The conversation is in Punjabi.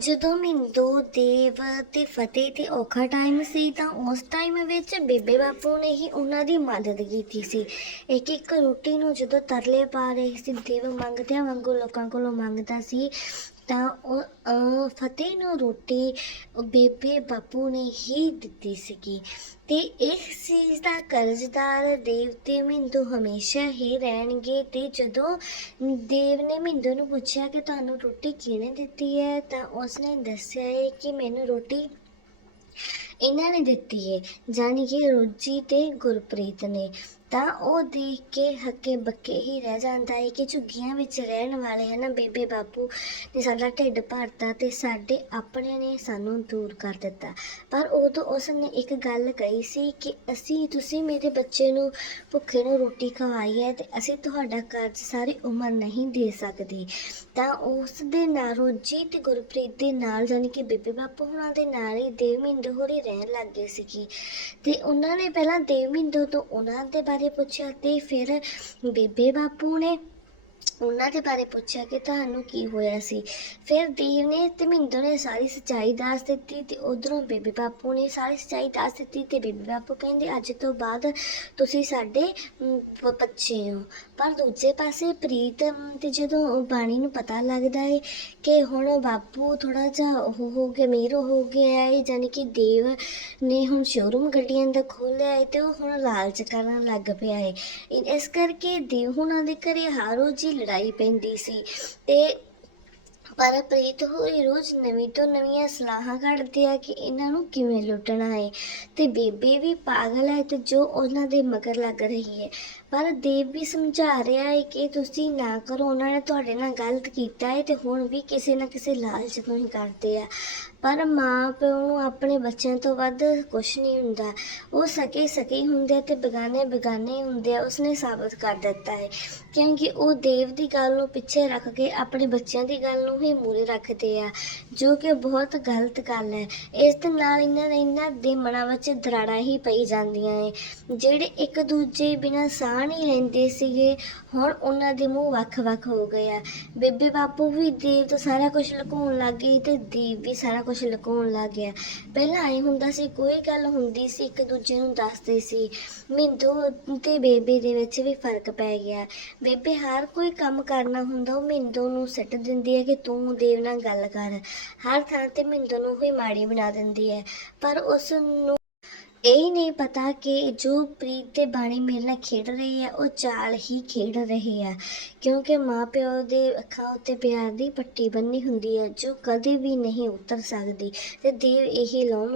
ਜਦੋਂ ਮਿੰਦੋ, ਦੇਵ ਤੇ ਫਤਿਹ ਤੇ ਔਖਾ ਟਾਈਮ ਸੀ ਤਾਂ ਉਸ ਟਾਈਮ ਵਿੱਚ ਬੇਬੇ ਬਾਪੂ ਨੇ ਹੀ ਉਹਨਾਂ ਦੀ ਮਦਦ ਕੀਤੀ ਸੀ। ਇੱਕ ਇੱਕ ਰੋਟੀ ਨੂੰ ਜਦੋਂ ਤਰਲੇ ਪਾ ਰਹੇ ਸੀ, ਦੇਵ ਮੰਗਦਿਆਂ ਵਾਂਗੂ ਲੋਕਾਂ ਕੋਲੋਂ ਮੰਗਦਾ ਸੀ ਤਾਂ ਉਹ ਫਤਿਹ ਨੂੰ ਰੋਟੀ ਬੇਬੇ ਬਾਪੂ ਨੇ ਹੀ ਦਿੱਤੀ ਸੀਗੀ ਤੇ ਇਸ ਚੀਜ਼ ਦਾ ਕਰਜ਼ਦਾਰ ਦੇਵ ਤੇ ਮਿੰਦੂ ਹਮੇਸ਼ਾ ਹੀ ਰਹਿਣਗੇ ਤੇ ਜਦੋਂ ਦੇਵ ਨੇ ਮਿੰਦੋ ਨੂੰ ਪੁੱਛਿਆ ਕਿ ਤੁਹਾਨੂੰ ਰੋਟੀ ਕਿਹਨੇ ਦਿੱਤੀ ਹੈ, ਤਾਂ ਉਸਨੇ ਦੱਸਿਆ ਹੈ ਕਿ ਮੈਨੂੰ ਰੋਟੀ ਇਹਨਾਂ ਨੇ ਦਿੱਤੀ ਹੈ ਜਾਨੀ ਕਿ ਰੋਜੀ ਤੇ ਗੁਰਪ੍ਰੀਤ ਨੇ। ਤਾਂ ਉਹ ਦੇਖ ਕੇ ਹੱਕੇ ਬੱਕੇ ਹੀ ਰਹਿ ਜਾਂਦਾ ਹੈ ਕਿ ਝੁੱਗੀਆਂ ਵਿੱਚ ਰਹਿਣ ਵਾਲੇ ਹਨ ਬੇਬੇ ਬਾਪੂ ਨੇ ਸਾਡਾ ਢਿੱਡ ਭਰਤਾ ਤੇ ਸਾਡੇ ਆਪਣਿਆਂ ਨੇ ਸਾਨੂੰ ਦੂਰ ਕਰ ਦਿੱਤਾ। ਪਰ ਉਦੋਂ ਉਸ ਨੇ ਇੱਕ ਗੱਲ ਕਹੀ ਸੀ ਕਿ ਅਸੀਂ, ਤੁਸੀਂ ਮੇਰੇ ਬੱਚੇ ਨੂੰ ਭੁੱਖੇ ਨੂੰ ਰੋਟੀ ਖਵਾਈ ਹੈ ਤੇ ਅਸੀਂ ਤੁਹਾਡਾ ਕਰਜ਼ ਸਾਰੀ ਉਮਰ ਨਹੀਂ ਦੇ ਸਕਦੇ। ਤਾਂ ਉਸ ਦੇ ਨਾਲ ਰੋਜੀ ਤੇ ਗੁਰਪ੍ਰੀਤ ਦੇ ਨਾਲ ਜਾਣੀ ਕਿ ਬੇਬੇ ਬਾਪੂ ਹੁਣਾਂ ਦੇ ਨਾਲ ਹੀ ਦੇਵ ਦੇਵਮਿੰਦਰ ਹੋਰੀ ਰਹਿਣ ਲੱਗ ਗਏ ਸੀਗੇ। ਤੇ ਉਹਨਾਂ ਨੇ ਪਹਿਲਾਂ ਦੇਵ ਦੇਵਮਿੰਦਰ ਤੋਂ ਉਹਨਾਂ ਦੇ ਬਾਰੇ ਪੁੱਛਿਆ ਤੇ ਫਿਰ ਬੇਬੇ ਬਾਪੂ ਨੇ ਉਹਨਾਂ ਦੇ ਬਾਰੇ ਪੁੱਛਿਆ ਕਿ ਤੁਹਾਨੂੰ ਕੀ ਹੋਇਆ ਸੀ। ਫਿਰ ਦੇਵ ਨੇ ਤੇ ਮਿੰਦੋ ਨੇ ਸਾਰੀ ਸੱਚਾਈ ਦੱਸ ਦਿੱਤੀ ਤੇ ਉਧਰੋਂ ਬੇਬੀ ਬਾਪੂ ਨੇ ਸਾਰੀ ਸੱਚਾਈ ਦੱਸ ਦਿੱਤੀ ਤੇ ਬੇਬੀ ਬਾਪੂ ਕਹਿੰਦੇ ਅੱਜ ਤੋਂ ਬਾਅਦ ਤੁਸੀਂ ਸਾਡੇ ਬ- ਬੱਚੇ ਹੋ। ਪਰ ਦੂਜੇ ਪਾਸੇ ਪ੍ਰੀਤ ਅਮ, ਤੇ ਜਦੋਂ ਬਾਣੀ ਨੂੰ ਪਤਾ ਲੱਗਦਾ ਹੈ ਕਿ ਹੁਣ ਬਾਪੂ ਥੋੜਾ ਜਿਹਾ ਉਹ ਹੋ ਗਿਆ ਅਮੀਰ ਹੋ ਗਿਆ ਹੈ ਜਾਨੀ ਕਿ ਦੇਵ ਨੇ ਹੁਣ ਸ਼ੋਰੂਮ ਗੱਡੀਆਂ ਦਾ ਖੋਲ੍ਹਿਆ ਹੈ ਤੇ ਉਹ ਹੁਣ ਲਾਲਚ ਕਰਨ ਲੱਗ ਪਿਆ ਹੈ ਇ- ਇਸ ਕਰਕੇ ਦੇਵ ਹੁਣਾਂ ਦੇ ਘਰੇ ਹਰ ਰੋਜ਼ ਲੜਾਈ ਪੈਂਦੀ ਸੀ ਤੇ ਪਰ ਪ੍ਰੀਤ ਹੋਈ ਰੋਜ਼ ਨਵੀਂ ਤੋਂ ਨਵੀਆਂ ਸਲਾਹਾਂ ਕੱਢਦੇ ਆ ਕਿ ਇਹਨਾਂ ਨੂੰ ਕਿਵੇਂ ਲੁੱਟਣਾ ਹੈ ਤੇ ਬੇਬੇ ਵੀ ਪਾਗਲ ਹੈ ਤੇ ਜੋ ਉਹਨਾਂ ਦੇ ਮਗਰ ਲੱਗ ਰਹੀ ਹੈ। ਪਰ ਦੇਵ ਵੀ ਸਮਝਾ ਰਿਹਾ ਹੈ ਕਿ ਤੁਸੀਂ ਨਾ ਕਰੋ, ਉਹਨਾਂ ਨੇ ਤੁਹਾਡੇ ਨਾਲ ਗਲਤ ਕੀਤਾ ਹੈ ਤੇ ਹੁਣ ਵੀ ਕਿਸੇ ਨਾ ਕਿਸੇ ਲਾਲਚ ਤੋਂ ਹੀ ਕਰਦੇ ਆ। ਪਰ ਮਾਂ ਪਿਓ ਨੂੰ ਆਪਣੇ ਬੱਚਿਆਂ ਤੋਂ ਵੱਧ ਕੁਝ ਨਹੀਂ ਹੁੰਦਾ। ਉਹ ਸਕੇ ਸਕੇ ਹੁੰਦੇ ਆ ਤੇ ਬੇਗਾਨੇ ਬੇਗਾਨੇ ਹੁੰਦੇ ਆ, ਉਸਨੇ ਸਾਬਤ ਕਰ ਦਿੱਤਾ ਹੈ ਕਿਉਂਕਿ ਉਹ ਦੇਵ ਦੀ ਗੱਲ ਨੂੰ ਪਿੱਛੇ ਰੱਖ ਕੇ ਆਪਣੇ ਬੱਚਿਆਂ ਦੀ ਗੱਲ ਨੂੰ ਹੀ ਮੂਰੇ ਰੱਖਦੇ ਆ, ਜੋ ਕਿ ਬਹੁਤ ਗਲਤ ਗੱਲ ਹੈ। ਇਸ ਦੇ ਨਾਲ ਇਹਨਾਂ ਦੇ ਇਹਨਾਂ ਦੇ ਮਨਾਂ ਵਿੱਚ ਦਰਾੜਾਂ ਹੀ ਪਈ ਜਾਂਦੀਆਂ ਏ ਜਿਹੜੇ ਇੱਕ ਦੂਜੇ ਬਿਨਾਂ ਸਾਹ ਨਹੀਂ ਲੈਂਦੇ ਸੀਗੇ, ਹੁਣ ਉਹਨਾਂ ਦੇ ਮੂੰਹ ਵੱਖ-ਵੱਖ ਹੋ ਗਏ ਆ। ਬੇਬੇ ਬਾਪੂ ਵੀ ਦੇਵ ਤੋਂ ਸਾਰਾ ਕੁਝ ਲੁਕਾਉਣ ਲੱਗ ਗਈ ਤੇ ਦੀਪ ਵੀ ਸਾਰਾ ਕੁਝ ਲੁਕਾਉਣ ਲੱਗ ਗਿਆ। ਪਹਿਲਾਂ ਐ ਹੁੰਦਾ ਸੀ, ਕੋਈ ਗੱਲ ਹੁੰਦੀ ਸੀ, ਇੱਕ ਦੂਜੇ ਨੂੰ ਦੱਸਦੇ ਸੀ। ਮਿੰਦੋ ਤੇ ਬੇਬੇ ਦੇ ਵਿੱਚ ਵੀ ਫ਼ਰਕ ਪੈ ਗਿਆ। ਬੇਬੇ ਹਰ ਕੋਈ ਕੰਮ ਕਰਨਾ ਹੁੰਦਾ, ਉਹ ਮਿੰਦੋ ਨੂੰ ਸੱਟ ਦਿੰਦੀ ਹੈ ਕਿ ਤੂੰ ਦੇਵ ਨਾਲ ਗੱਲ ਕਰ। ਹਰ ਥਾਂ ਤੇ ਮਿੰਦੋ ਨੂੰ ਹੀ ਮਾੜੀ ਬਣਾ ਦਿੰਦੀ ਹੈ। ਪਰ ਉਸ ਨੂੰ ਇਹ ਨਹੀਂ ਪਤਾ ਕਿ ਜੋ ਪ੍ਰੀਤ ਤੇ ਬਾਣੀ ਮੇਰੇ ਨਾਲ ਖੇਡ ਰਹੀ ਹੈ, ਉਹ ਚਾਲ ਹੀ ਖੇਡ ਰਹੇ ਹੈ। ਕਿਉਂਕਿ ਮਾਪਿਓ ਦੇ ਅੱਖਾਂ ਉੱਤੇ ਪਿਆਰ ਦੀ ਪੱਟੀ ਬੰਨੀ ਹੁੰਦੀ ਹੈ, ਜੋ ਕਦੇ ਵੀ ਨਹੀਂ ਉਤਰ ਸਕਦੀ। ਤੇ ਦੇਵ ਇਹੀ ਲਾਉਣ